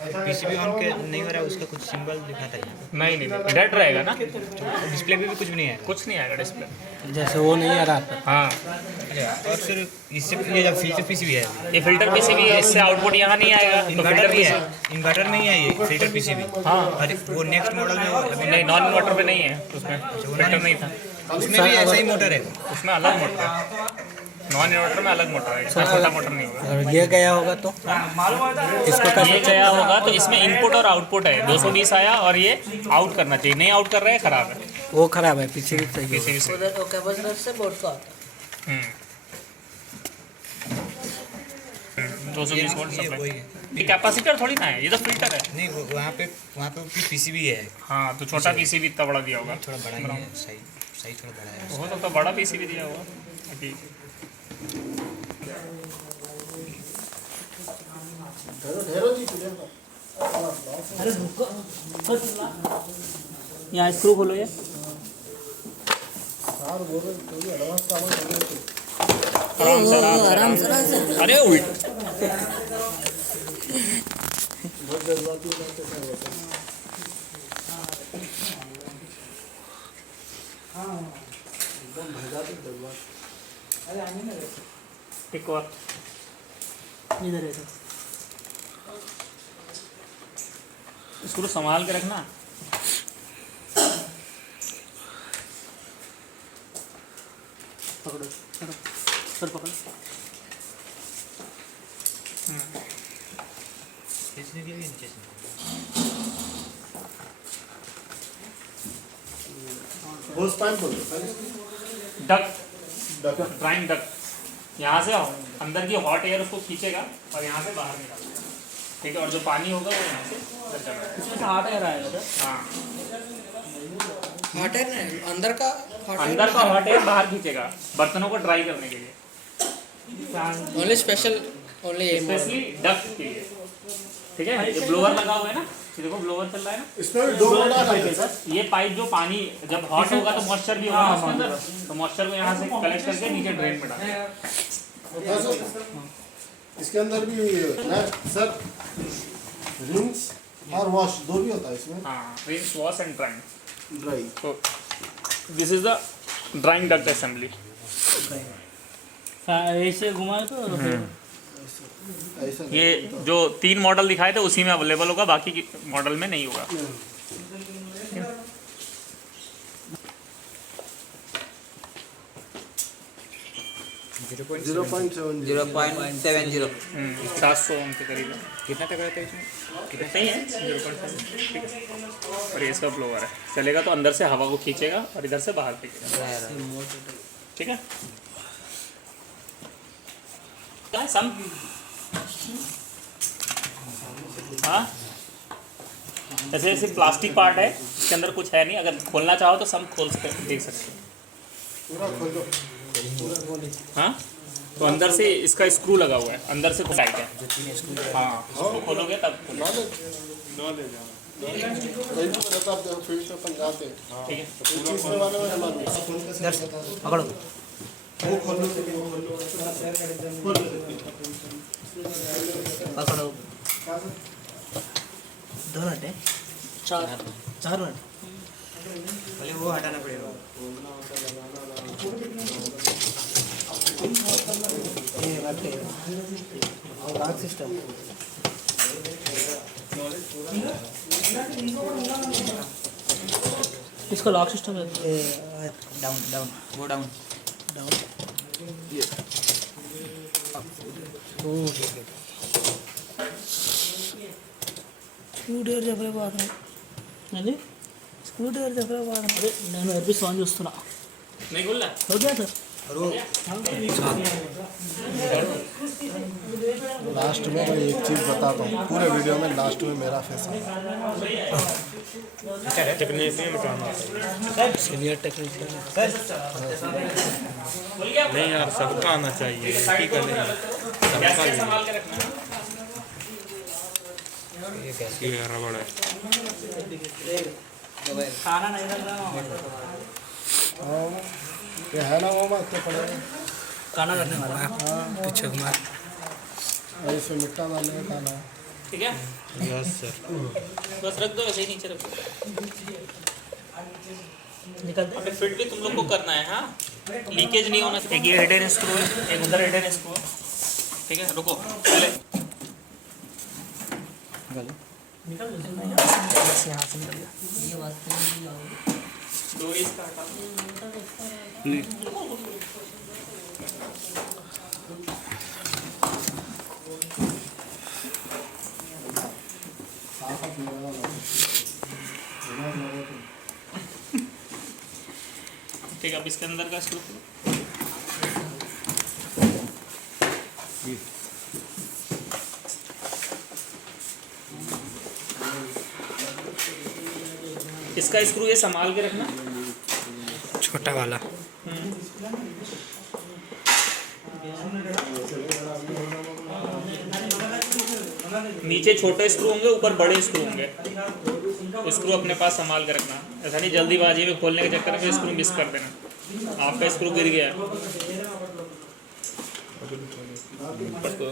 पीसीबी ऑन के नहीं हो रहा है, उसका कुछ सिंबल दिखाता है। नहीं डेड रहेगा ना, डिस्प्ले पे भी कुछ भी नहीं है, कुछ नहीं आएगा डिस्प्ले। जैसे वो नहीं आ रहा था। हाँ, और फिर इससे ये जब फिल्टर पीसीबी है, ये फिल्टर पीसीबी है, इससे आउटपुट यहाँ नहीं आएगा। तो इन्वर्टर फिल्टर नहीं है, इन्वर्टर नहीं है ये फिल्टर पीसीबी। हाँ, अरे वो नेक्स्ट मॉडल में अभी नहीं नॉन इन्वर्टर पे नहीं है, उसमें फिल्टर नहीं था। उसमें भी ऐसा ही मोटर है। उसमें अलग मोटर है, नॉन इन्वर्टर में अलग मोटर है, इसमें छोटा मोटर नहीं होगा। और ये गया होगा तो इसको ये गया होगा तो इसमें इनपुट और आउटपुट है। 220 आया और ये आउट करना चाहिए, नहीं आउट कर रहे हैं, खराब है। वो खराब है, पीछे की सही है। पीसीबी से उधर तो कैपेसिटर से बोर्ड का आता है। 220 वोल्ट ये सप्लाई। वही है। ये कैपेसिटर थोड़ी ना है, ये तो फिल्टर है। नहीं वहाँ पे पीसीबी है, हाँ, तो छोटा पीसीबी इतना बड़ा दिया होगा। थोड़ा बड़ा ही है, सही थोड़ा बड़ा है। हो सकता बड़ा पीसीबी दिया होगा। ठीक, यहाँ स्क्रू खोलो ये। आराम से। अरे उल्ट एक और इधर है सर। स्क्रू संभाल के रखना। पकड़ो सर पकड़ो। इसने भी नीचे से होस पाइप बोलो डक्ट, ड्राइंग डक्ट। यहाँ से अंदर की हॉट एयर उसको खींचेगा और यहाँ से बाहर निकालेगा। ठीक है, और जो पानी होगा वो यहाँ से अंदर चला इसमें से हॉट एयर आएगा सर। हाँ, हॉट एयर नहीं, अंदर का हॉट अंदर का हॉट एयर बाहर खींचेगा बर्तनों को ड्राई करने के लिए, only special, only specially duct के लिए। ठीक है, ये ब्लोअर लगा हुआ है ना, ये देखो ब्लोअर चल रहा है ना। इसमें भी दो मोटर है सर। ये पाइप जो पानी जब हॉट होगा तो मॉइस्चर भी होगा उसके अंदर, तो मॉइस्चर को यहाँ से कलेक्ट करके नीचे ड्रेन में डालेगा। इसके अंदर भी सर रिंस और वॉश दो भी होता है इसमें। हाँ, rinse, wash and drying. Dry तो this is the drying duct assembly. ऐसे घुमा तो फिर ऐसा ये जो 3 मॉडल दिखाए थे उसी में अवेलेबल होगा, बाकी की मॉडल में नहीं होगा। 0.70 700 ओम के करीब है। कितना तक रहता है इसमें? कितना सही है 0.7। ठीक है, और ये इसका ब्लोअर है, चलेगा तो अंदर से हवा को खींचेगा और इधर से बाहर फेंकेगा। ठीक है, क्या है सम हाँ, ऐसे ऐसे प्लास्टिक पार्ट है, इसके अंदर कुछ है नहीं, अगर खोलना चाहो तो सब खोल सकते, देख सकते हो। पूरा खोल दो, पूरा खोल। हाँ, तो अंदर से इसका स्क्रू लगा हुआ है, अंदर से टाइट है। हाँ, इसको खोलोगे तब वही तो बताता आप जब फील्ड पे अपन जाते हैं, ठीक है। ये चीज़ में वाले में हमारे पकड़ो वो खोल लो, पकड़ो 2 मिनट है, 4 मिनट पहले वो हटाना पड़ेगा। ये रखते हैं और लॉक सिस्टम इसको लॉक सिस्टम डाउन डाउन वो डाउन डाउन ये స్క్రూ డ్రైవర్ చెప్పలేకపోతున్నా అది స్క్రూ డ్రైవర్ చెప్పలేకపోతున్నా అదే నేను ఎర్బిస్ ఆన్ చేస్తున్నా नहीं खोलना। ఓకే సార్ लास्ट में मैं एक चीज़ बताता हूँ, पूरे वीडियो में लास्ट में मेरा फेस है। सीनियर टेक्नीशियन नहीं यार, सबका आना चाहिए, एक ही का नहीं, कैसे संभाल के रखना है। ये रबड़ है। खाना नहीं लग रहा ये है ना वो बात तो पड़ेगा, खाना करने वाला पीछे घुमा और इसमें मिट्टा डालने का खाना है। ठीक है, यस सर। बस रख दो ऐसे ही नीचे रख दो। निकलते अबे फिट भी तुम लोग को करना है। हाँ, लीकेज नहीं होना चाहिए। एक ये हिडन स्क्रू है, एक उधर हिडन स्क्रू है। ठीक है, रुको पहले निकल बस यहाँ से निकल गया डोरी इसका हटा दो। ठीक है, अब इसके अंदर का स्क्रू खोलो। इसका स्क्रू ये संभाल के रखना। छोटा वाला नीचे छोटे स्क्रू होंगे, ऊपर बड़े स्क्रू होंगे। स्क्रू अपने पास संभाल के रखना, ऐसा नहीं जल्दीबाजी में खोलने के चक्कर में स्क्रू मिस कर देना। आपका स्क्रू गिर गया है। उसको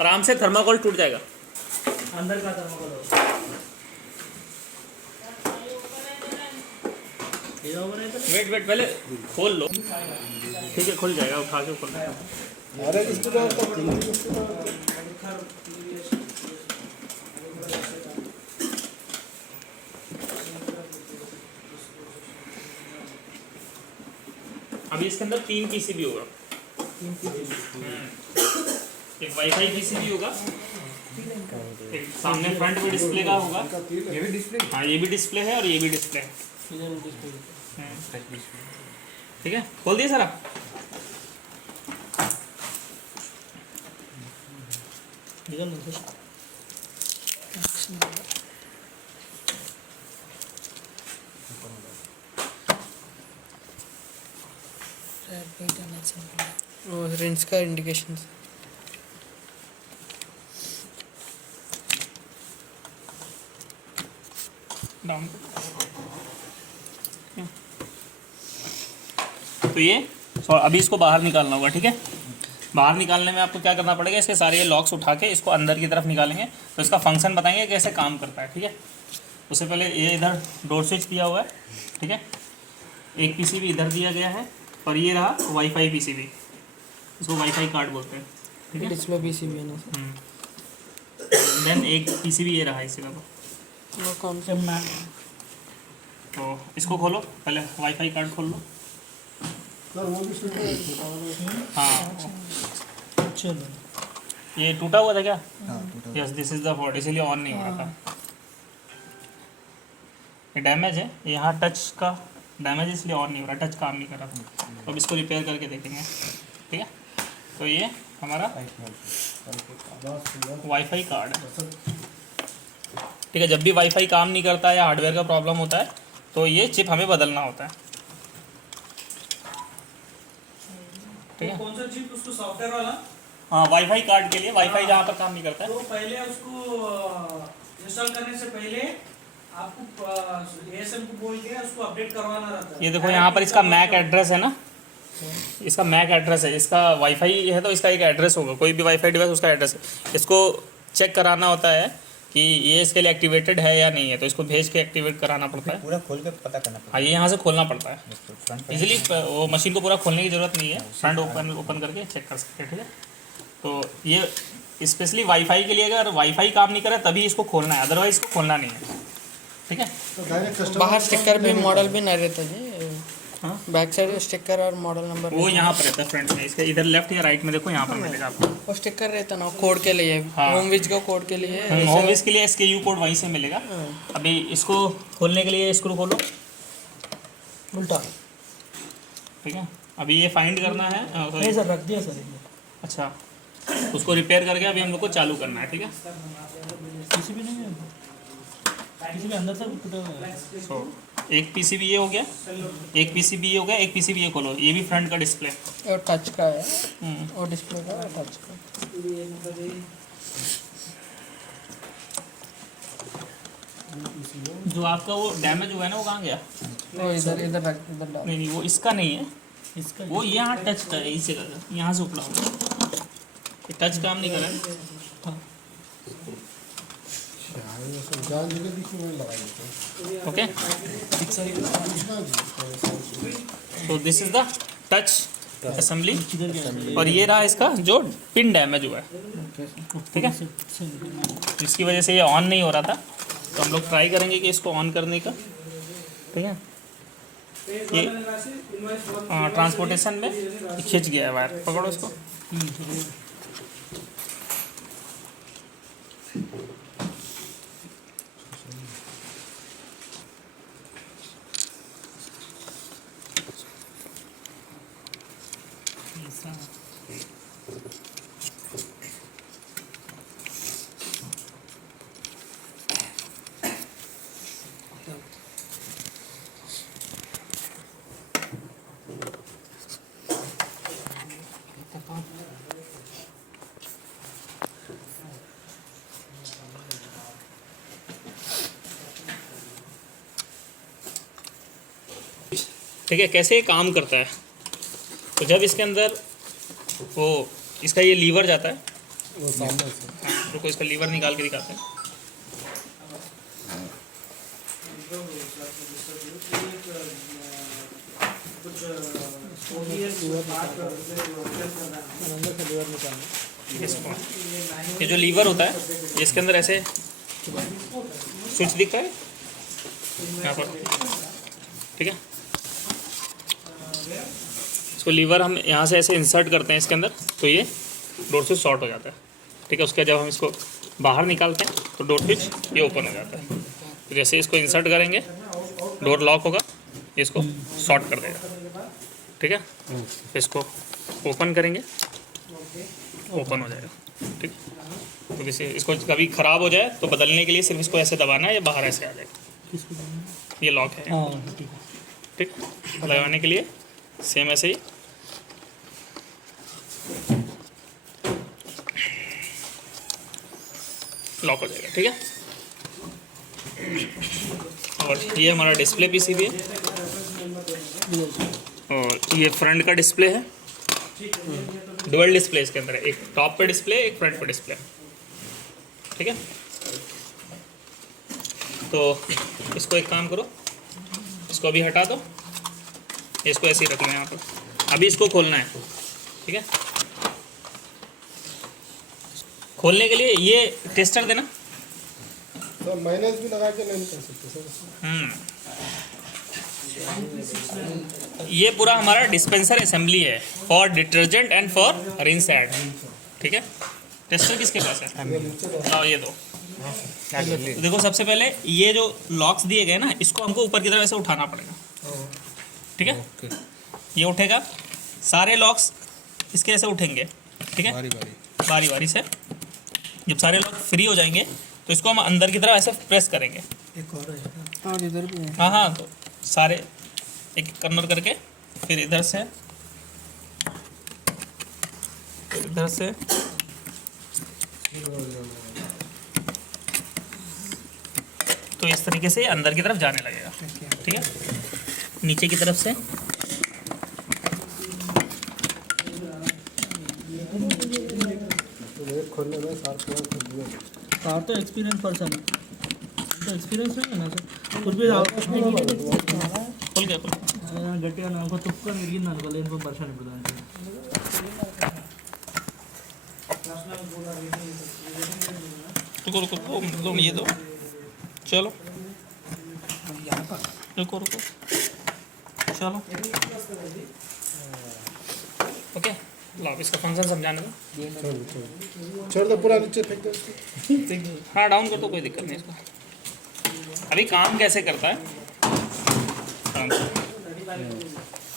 आराम से, थर्माकोल टूट जाएगा। अंदर का थर्माकोल वेट वेट, पहले खोल लो। ठीक है, खुल जाएगा, उठा के खोल। अरे इसको तो इसको अभी इसके अंदर 3 पीसीबी होगा। एक वाईफाई पीसीबी होगा, एक सामने फ्रंट में डिस्प्ले का होगा। ये भी डिस्प्ले हाँ, ये भी डिस्प्ले है और ये भी डिस्प्ले है। ठीक है, खोल दिए सर आप। रेंज का इंडिकेशन डाउन। तो ये अभी इसको बाहर निकालना होगा। ठीक है, बाहर निकालने में आपको क्या करना पड़ेगा, इसके सारे ये लॉक्स उठा के इसको अंदर की तरफ निकालेंगे तो इसका फंक्शन बताएंगे कैसे काम करता है। ठीक है, उससे पहले ये इधर डोर स्विच दिया हुआ है। ठीक है, एक पीसीबी इधर दिया गया है और ये रहा वाईफाई पीसीबी, इसको वाईफाई कार्ड बोलते हैं। ठीक है, डिस्प्ले पीसीबी है ना देन एक पीसीबी ये रहा इसी का। वो कौन से तो इसको खोलो, पहले वाईफाई कार्ड खोल लो। सर वो भी शुरू है, छोटा वाला। हाँ, चलो ये टूटा हुआ था क्या? हाँ total yes, this is the fault, इसीलिए ऑन नहीं हो रहा था। ये डैमेज है, यहाँ टच का डैमेज इसलिए ऑन नहीं हो रहा, टच काम नहीं कर रहा था। तो अब इसको रिपेयर करके देखेंगे, ठीक है। तो ये हमारा वाईफाई कार्ड है, ठीक है। जब भी वाईफाई काम नहीं करता है या हार्डवेयर का प्रॉब्लम होता है तो ये चिप हमें बदलना होता है, ठीक है। कौन सा चिप उसको सॉफ्टवेयर वाला? हाँ, वाईफाई कार्ड के लिए, वाईफाई जहाँ पर काम नहीं करता है। तो पहले उसको इंस्टॉल करने से पहले आपको एएसएम को बोल के उसको अपडेट करवाना रहता है। ये देखो यहाँ पर इसका मैक एड्रेस है ना, इसका मैक एड्रेस है, इसका वाईफाई है तो इसका एक एड्रेस होगा, कोई भी वाईफाई डिवाइस उसका एड्रेस है। इसको चेक कराना होता है कि ये इसके लिए एक्टिवेटेड है या नहीं है, तो इसको भेज के एक्टिवेट कराना पड़ता है। पूरा खोल के पता करना पड़ेगा। हाँ, ये यहाँ से खोलना पड़ता है फ्रंट इजीली, वो मशीन को पूरा खोलने की ज़रूरत नहीं है, फ्रंट ओपन करके चेक कर सकते हैं, ठीक है। तो ये स्पेशली वाईफाई के लिए, अगर वाईफाई काम नहीं करे तभी इसको खोलना है, अदरवाइज इसको खोलना नहीं है, ठीक है। तो डायरेक्ट कस्टमर बाहर स्टिकर भी मॉडल भी नहीं रहता जी। हाँ, बैक साइड स्टिकर और मॉडल नंबर वो यहाँ पर रहता है फ्रंट में, इसके इधर लेफ्ट या राइट में देखो, यहाँ पर मिलेगा आपको। वो स्टिकर रहता ना कोड के लिए, हाँ। होमविज का कोड के लिए। होमविज के लिए SKU कोड वहीं से मिलेगा। अभी इसको खोलने के लिए स्क्रू खोलो, उल्टा ठीक है। अभी ये फाइंड करना है, नहीं सर, रख दिया सर। अच्छा, उसको रिपेयर करके अभी हम लोग को चालू करना है, ठीक है। किसी भी नहीं है, किसी भी अंदर तक टूटा हुआ है। तो एक PCB ये हो गया, एक PCB ये हो गया, एक PCB ये खोलो, ये भी फ्रंट का डिस्प्ले। और टच का है, और डिस्प्ले का टच का। जो आपका वो डैमेज हुआ है ना, वो कहाँ गया? वो इधर इधर रख, इधर डाल। नहीं नहीं, वो इसका नहीं है, इसका वो यहाँ टच का है, इसी का, यहाँ से उपड़ा हुआ, ये टच काम नहीं कर रहा है। जान जगह बीच में लगाएंगे। ओके, हाँ जी, तो this is the touch assembly, और ये रहा इसका जो पिन डैमेज हुआ है, ठीक है। इसकी वजह से ये ऑन नहीं हो रहा था, तो हम लोग ट्राई करेंगे कि इसको ऑन करने का, ठीक है। ये ट्रांसपोर्टेशन में खिंच गया है वायर, पकड़ो इसको। ठीक है, कैसे ये काम करता है? तो जब इसके अंदर वो इसका ये लीवर जाता है, वो सामने से रुको इसका लीवर निकाल के दिखाते हैं। इसको, ये जो लीवर होता है, ये इसके अंदर ऐसे स्विच दिखता है यहाँ पर, ठीक है। इसको लीवर हम यहाँ से ऐसे इंसर्ट करते हैं इसके अंदर, तो ये डोर स्विच शॉर्ट हो जाता है, ठीक है। उसके बाद जब हम इसको बाहर निकालते हैं तो डोर स्विच ये ओपन हो जाता है। तो जैसे इसको इंसर्ट करेंगे, डोर लॉक होगा, ये इसको शॉर्ट कर देगा, ठीक है। फिर इसको ओपन करेंगे, ओपन हो जाएगा, ठीक है। तो जैसे इसको कभी ख़राब हो जाए तो बदलने के लिए सिर्फ इसको ऐसे दबाना है, या बाहर ऐसे आ जाएगा। ये लॉक है, ठीक। लगाने के लिए सेम ऐसे ही लॉक हो जाएगा, ठीक है। और ये हमारा डिस्प्ले PCB है, और ये फ्रंट का डिस्प्ले है। डुअल डिस्प्ले इसके अंदर है, एक टॉप पे डिस्प्ले, एक फ्रंट पे डिस्प्ले, ठीक है। तो इसको एक काम करो, इसको अभी हटा दो, इसको ऐसे ही रख लो यहाँ पर। अभी इसको खोलना है, ठीक है। खोलने के लिए ये टेस्टर देना। तो माइनस भी लगा के नहीं कर सकते सर। ये पूरा हमारा डिस्पेंसर असेंबली है for detergent and for rinse aid, ठीक है। टेस्टर किसके पास है? हाँ, ये दो। तो देखो, सबसे पहले ये जो लॉक्स दिए गए ना, इसको हमको ऊपर की तरफ ऐसे उठाना पड़ेगा, ठीक है, ओके ये उठेगा, सारे लॉक्स इसके ऐसे उठेंगे, ठीक है, बारी बारी बारी बारी से। जब सारे लॉक फ्री हो जाएंगे तो इसको हम अंदर की तरफ ऐसे प्रेस करेंगे। एक और है और इधर भी है। हाँ हाँ, तो सारे एक कॉर्नर करके, फिर इधर से, फिर इधर से, तो इस तरीके से ये अंदर की तरफ जाने लगेगा, ठीक है। नीचे की तरफ से खोलने में सार पूरा खोल दिया। सार तो एक्सपीरियंस पर्सन है, तो एक्सपीरियंस नहीं है ना सर, कुछ भी खुल गया, खुल గట్టిగా నాకు తుప్పుకొని విరిగింది అనుకో లేని పర్సన్ ఇప్పుడు దానికి रुको रुको, दो ये दो, चलो रुको रुको, चलो ओके। लो अब इसका फंक्शन समझाने दो। छोड़ दो, पूरा नीचे फेंक दो इसको। हाँ डाउन कर दो, कोई दिक्कत नहीं इसको। अभी काम कैसे करता है,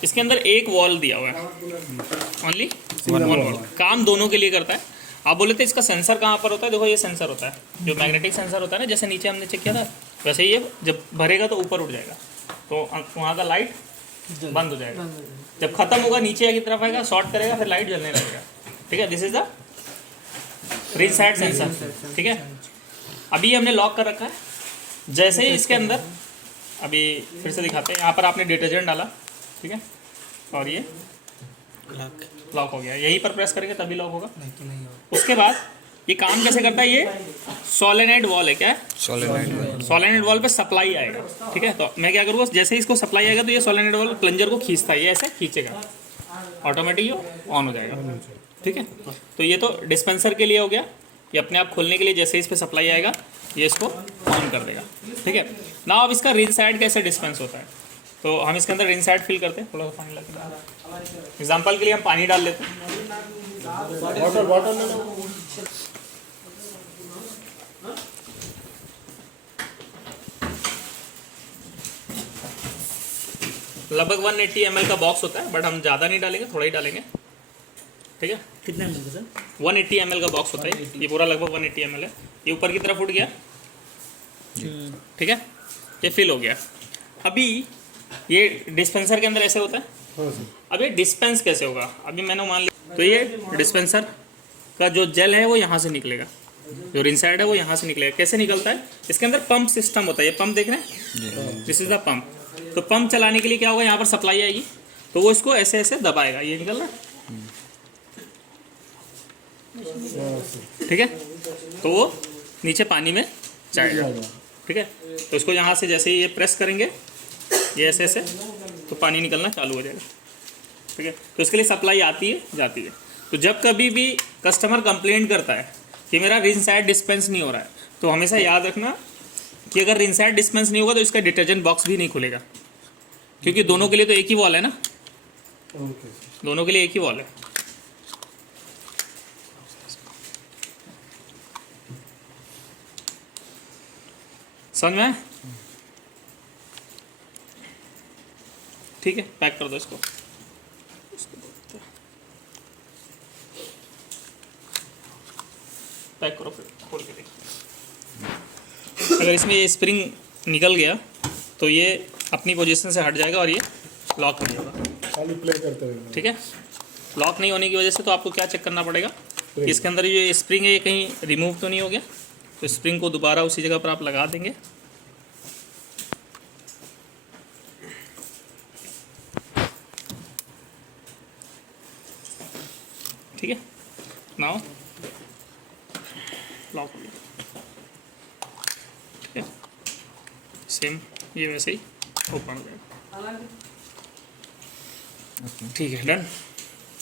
इसके अंदर एक वॉल दिया हुआ है, ओनली वन वॉल, काम दोनों के लिए करता है। आप बोले थे इसका सेंसर कहाँ पर होता है, देखो ये सेंसर होता है, जो मैग्नेटिक सेंसर होता है ना, जैसे नीचे हमने चेक किया था वैसे ही ये जब भरेगा तो ऊपर उठ जाएगा, तो वहाँ का लाइट बंद हो जाएगा। जब खत्म होगा नीचे की तरफ आएगा, शॉर्ट करेगा, फिर लाइट जलने लगेगा, ठीक है। This is the ring side sensor, ठीक है। अभी हमने लॉक कर रखा है, जैसे ही इसके अंदर, अभी फिर से दिखाते हैं, यहाँ पर आपने डिटर्जेंट डाला, ठीक है, और ये लॉक हो गया, यहीं पर प्रेस करेंगे तभी लॉक होगा। उसके बाद ये काम कैसे करता है, ये सोलेनोइड वॉल है, क्या है, सोलेनोइड वॉल पे सप्लाई आएगा, ठीक है। तो मैं क्या करूँगा, जैसे ही इसको सप्लाई आएगा तो ये सोलेनोइड वॉल प्लंजर को खींचता है, ये ऐसे खींचेगा, ऑटोमेटिक ये ऑन हो जाएगा, ठीक है। तो ये तो डिस्पेंसर के लिए हो गया, ये अपने आप खोलने के लिए जैसे इस पर सप्लाई आएगा ये इसको ऑन कर देगा, ठीक है ना। अब इसका रिंग साइड कैसे डिस्पेंस होता है, तो हम इसके अंदर रिंग साइड फिल करते हैं, थोड़ा सा पानी लगे, एग्जाम्पल के लिए हम पानी डाल लेते हैं, वाटर वाटर ले लो। लगभग 180 ml का बॉक्स होता है, बट हम ज़्यादा नहीं डालेंगे, थोड़ा ही डालेंगे, ठीक है। कितने मिनट सर 180 ml का बॉक्स होता है, ये पूरा लगभग 180 ml है। ये ऊपर की तरफ उठ गया, ठीक है, ये फिल हो गया। अभी ये डिस्पेंसर के अंदर ऐसे होता है, हाँ सर। अब ये डिस्पेंस कैसे होगा, अभी मैंने मान लिया, तो ये डिस्पेंसर का जो जेल है वो यहाँ से निकलेगा, जो रिंसाइड है वो यहाँ से निकलेगा। कैसे निकलता है, इसके अंदर पंप सिस्टम होता है, ये पंप देख रहे हैं, दिस इज द पंप। तो पंप चलाने के लिए क्या होगा, यहाँ पर सप्लाई आएगी, तो वो इसको ऐसे ऐसे दबाएगा, ये निकल रहा है, ठीक है। तो वो नीचे पानी में जाएगा, ठीक है। तो इसको यहाँ से जैसे ही ये प्रेस करेंगे, ये ऐसे ऐसे, तो पानी निकलना चालू हो जाएगा, ठीक है। तो इसके लिए सप्लाई आती है जाती है। तो जब कभी भी कस्टमर कंप्लेंट करता है कि मेरा रिंग साइड डिस्पेंस नहीं हो रहा है, तो हमेशा याद रखना कि अगर रिंग साइड डिस्पेंस नहीं होगा तो इसका डिटर्जेंट बॉक्स भी नहीं खुलेगा, क्योंकि दोनों के लिए तो एक ही वॉल है ना, ओके। दोनों के लिए एक ही वॉल है। समझ में? ठीक है, पैक कर दो इसको। पैक करो, फिर खोल के देखो। अगर इसमें ये स्प्रिंग निकल गया तो ये अपनी पोजीशन से हट जाएगा और ये लॉक हो जाएगा, खाली प्ले करते रहना। ठीक है। लॉक नहीं होने की वजह से तो आपको क्या चेक करना पड़ेगा कि इसके अंदर ये स्प्रिंग है ये कहीं रिमूव तो नहीं हो गया, तो स्प्रिंग को दोबारा उसी जगह पर आप लगा देंगे। ठीक है, नाउ लॉक हो गया, ठीक है। सेम ये वैसे ही ओपन हो जाएगा, ठीक है, डन।